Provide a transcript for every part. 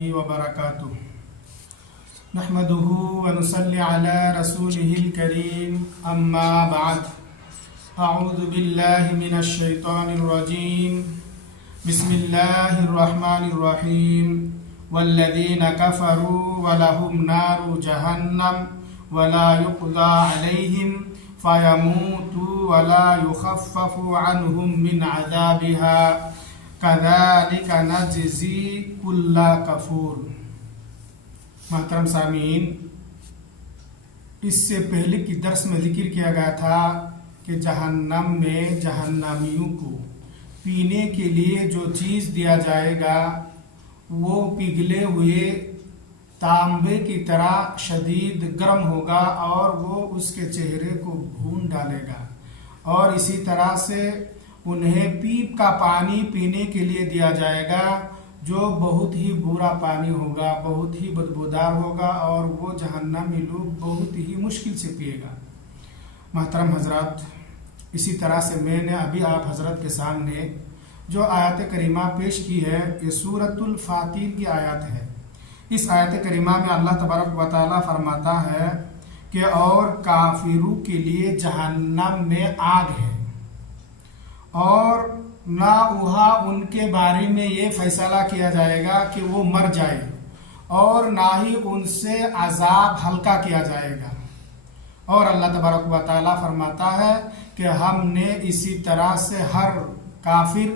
وبركاته نحمده ونصلي على رسوله الكريم أما بعد أعوذ بالله من الشيطان الرجيم بسم الله الرحمن الرحيم والذين كفروا ولهم نار جهنم ولا يقضى عليهم فيموتوا ولا يخفف عنهم من عذابها کذالک نجزی کل کفور۔ محترم سامعین، اس سے پہلے کی درس میں ذکر کیا گیا تھا کہ جہنم میں جہنمیوں کو پینے کے لیے جو چیز دیا جائے گا وہ پگھلے ہوئے تانبے کی طرح شدید گرم ہوگا اور وہ اس کے چہرے کو بھون ڈالے گا، اور اسی طرح سے انہیں پیپ کا پانی پینے کے لیے دیا جائے گا جو بہت ہی برا پانی ہوگا، بہت ہی بدبودار ہوگا، اور وہ جہنمی لوگ بہت ہی مشکل سے پیے گا۔ محترم حضرات، اسی طرح سے میں نے ابھی آپ حضرت کے سامنے جو آیت کریمہ پیش کی ہے یہ سورۃ الفاتیر کی آیت ہے۔ اس آیت کریمہ میں اللہ تبارک و تعالیٰ فرماتا ہے کہ اور کافروں کے لیے جہنم میں آگ ہے، اور نہ وہاں ان کے بارے میں یہ فیصلہ کیا جائے گا کہ وہ مر جائے، اور نہ ہی ان سے عذاب ہلکا کیا جائے گا۔ اور اللہ تبارک و تعالیٰ فرماتا ہے کہ ہم نے اسی طرح سے ہر کافر،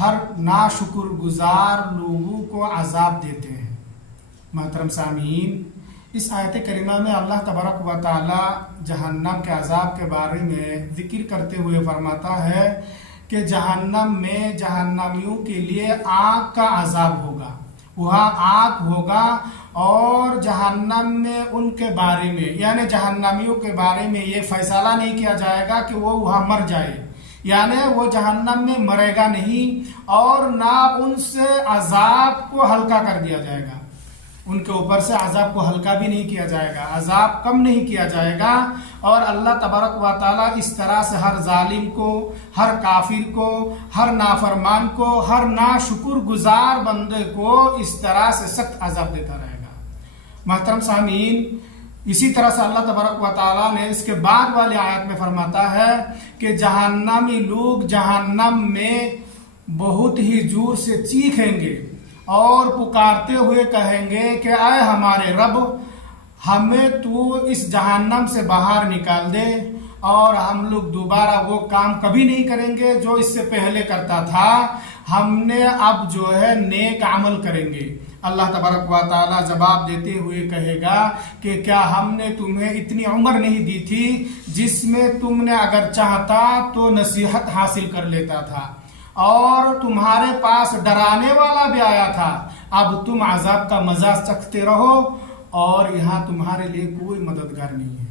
ہر ناشکر گزار لوگوں کو عذاب دیتے ہیں۔ محترم سامعین، اس آیت کریمہ میں اللہ تبارک و تعالیٰ جہنم کے عذاب کے بارے میں ذکر کرتے ہوئے فرماتا ہے کہ جہنم میں جہنمیوں کے لیے آگ کا عذاب ہوگا، وہاں آگ ہوگا، اور جہنم میں ان کے بارے میں یعنی جہنمیوں کے بارے میں یہ فیصلہ نہیں کیا جائے گا کہ وہ وہاں مر جائے، یعنی وہ جہنم میں مرے گا نہیں، اور نہ ان سے عذاب کو ہلکا کر دیا جائے گا، ان کے اوپر سے عذاب کو ہلکا بھی نہیں کیا جائے گا، عذاب کم نہیں کیا جائے گا۔ اور اللہ تبارک و تعالیٰ اس طرح سے ہر ظالم کو، ہر کافر کو، ہر نافرمان کو، ہر ناشکر گزار بندے کو اس طرح سے سخت عذاب دیتا رہے گا۔ محترم سامعین، اسی طرح سے اللہ تبارک و تعالیٰ نے اس کے بعد والی آیت میں فرماتا ہے کہ جہنمی لوگ جہنم میں بہت ہی زور سے چیخیں گے اور پکارتے ہوئے کہیں گے کہ اے ہمارے رب، ہمیں تو اس جہنم سے باہر نکال دے، اور ہم لوگ دوبارہ وہ کام کبھی نہیں کریں گے جو اس سے پہلے کرتا تھا، ہم نے اب جو ہے نیک عمل کریں گے۔ اللہ تبارک و تعالیٰ جواب دیتے ہوئے کہے گا کہ کیا ہم نے تمہیں اتنی عمر نہیں دی تھی جس میں تم نے اگر چاہتا تو نصیحت حاصل کر لیتا تھا، اور تمہارے پاس ڈرانے والا بھی آیا تھا، اب تم عذاب کا مزہ چکھتے رہو، اور یہاں تمہارے لیے کوئی مددگار نہیں ہے۔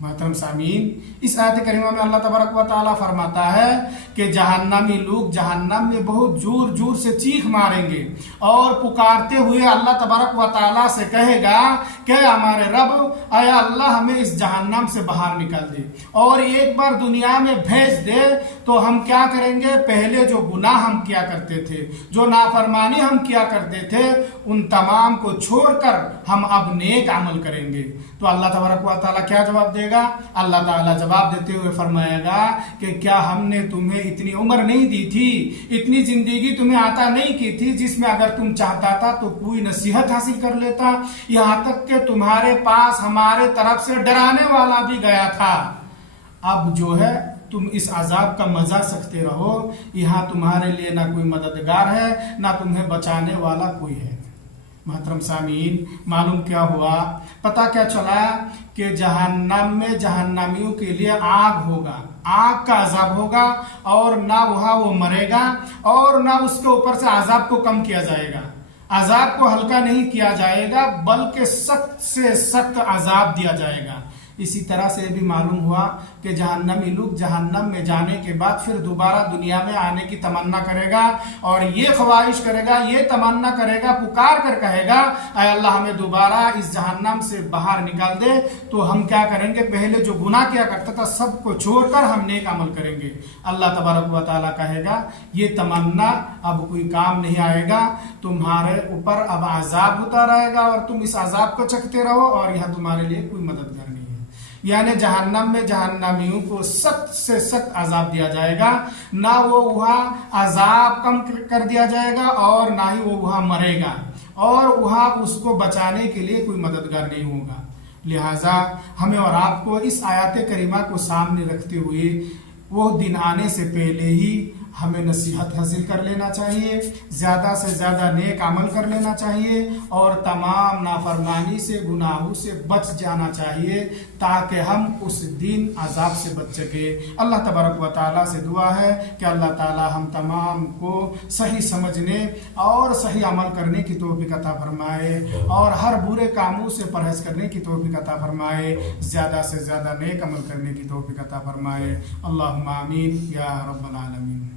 محترم سامعین، اس آیت کریمہ میں اللہ تبارک و تعالیٰ فرماتا ہے کہ جہنمی لوگ جہنم میں بہت زور زور سے چیخ ماریں گے اور پکارتے ہوئے اللہ تبارک و تعالیٰ سے کہے گا کہ ہمارے رب، اے اللہ، ہمیں اس جہنم سے باہر نکال دے، اور ایک بار دنیا میں بھیج دے تو ہم کیا کریں گے؟ پہلے جو گناہ ہم کیا کرتے تھے، جو نافرمانی ہم کیا کرتے تھے، ان تمام کو چھوڑ کر ہم اب نیک عمل کریں گے۔ تو اللہ تبارک و تعالیٰ کیا جواب دے گا؟ اللہ تعالیٰ جواب دیتے ہوئے فرمائے گا کہ کیا ہم نے تمہیں اتنی عمر نہیں دی تھی، اتنی زندگی تمہیں عطا نہیں کی تھی جس میں اگر تم چاہتا تھا تو کوئی نصیحت حاصل کر لیتا، یہاں تک کہ تمہارے پاس ہمارے طرف سے ڈرانے والا بھی گیا تھا۔ اب جو ہے تم اس عذاب کا مزہ سکتے رہو، یہاں تمہارے لیے نہ کوئی مددگار ہے، نہ تمہیں بچانے والا کوئی ہے۔ محترم سامعین، معلوم کیا ہوا؟ پتہ کیا چلا کہ جہنم میں جہنمیوں کے لیے آگ ہوگا، آگ کا عذاب ہوگا، اور نہ وہاں وہ مرے گا، اور نہ اس کے اوپر سے عذاب کو کم کیا جائے گا، عذاب کو ہلکا نہیں کیا جائے گا، بلکہ سخت سے سخت عذاب دیا جائے گا۔ اسی طرح سے بھی معلوم ہوا کہ جہنمی لوگ جہنم میں جانے کے بعد پھر دوبارہ دنیا میں آنے کی تمنا کرے گا اور یہ خواہش کرے گا، یہ تمنا کرے گا، پکار کر کہے گا اے اللہ ہمیں دوبارہ اس جہنم سے باہر نکال دے۔ تو ہم کیا کریں گے؟ پہلے جو گناہ کیا کرتا تھا سب کو چھوڑ کر ہم نیک عمل کریں گے۔ اللہ تبارک و تعالیٰ کہے گا یہ تمنا اب کوئی کام نہیں آئے گا، تمہارے اوپر اب عذاب ہوتا رہے گا اور تم اس عذاب کو چکھتے رہو اور یہاں تمہارے لیے کوئی مددگار نہیں ہے۔ یعنی جہنم میں جہنمیوں کو سخت سے سخت عذاب دیا جائے گا، نہ وہ وہاں عذاب کم کر دیا جائے گا اور نہ ہی وہ وہاں مرے گا، اور وہاں اس کو بچانے کے لیے کوئی مددگار نہیں ہوگا۔ لہٰذا ہمیں اور آپ کو اس آیات کریمہ کو سامنے رکھتے ہوئے وہ دن آنے سے پہلے ہی ہمیں نصیحت حاصل کر لینا چاہیے، زیادہ سے زیادہ نیک عمل کر لینا چاہیے اور تمام نافرمانی سے، گناہوں سے بچ جانا چاہیے تاکہ ہم اس دن عذاب سے بچ سکے۔ اللہ تبارک و تعالیٰ سے دعا ہے کہ اللہ تعالیٰ ہم تمام کو صحیح سمجھنے اور صحیح عمل کرنے کی توفیق عطا فرمائے اور ہر برے کاموں سے پرہیز کرنے کی توفیق عطا فرمائے، زیادہ سے زیادہ نیک عمل کرنے کی توفیق عطا فرمائے۔ اللہم آمین یا رب العالمین۔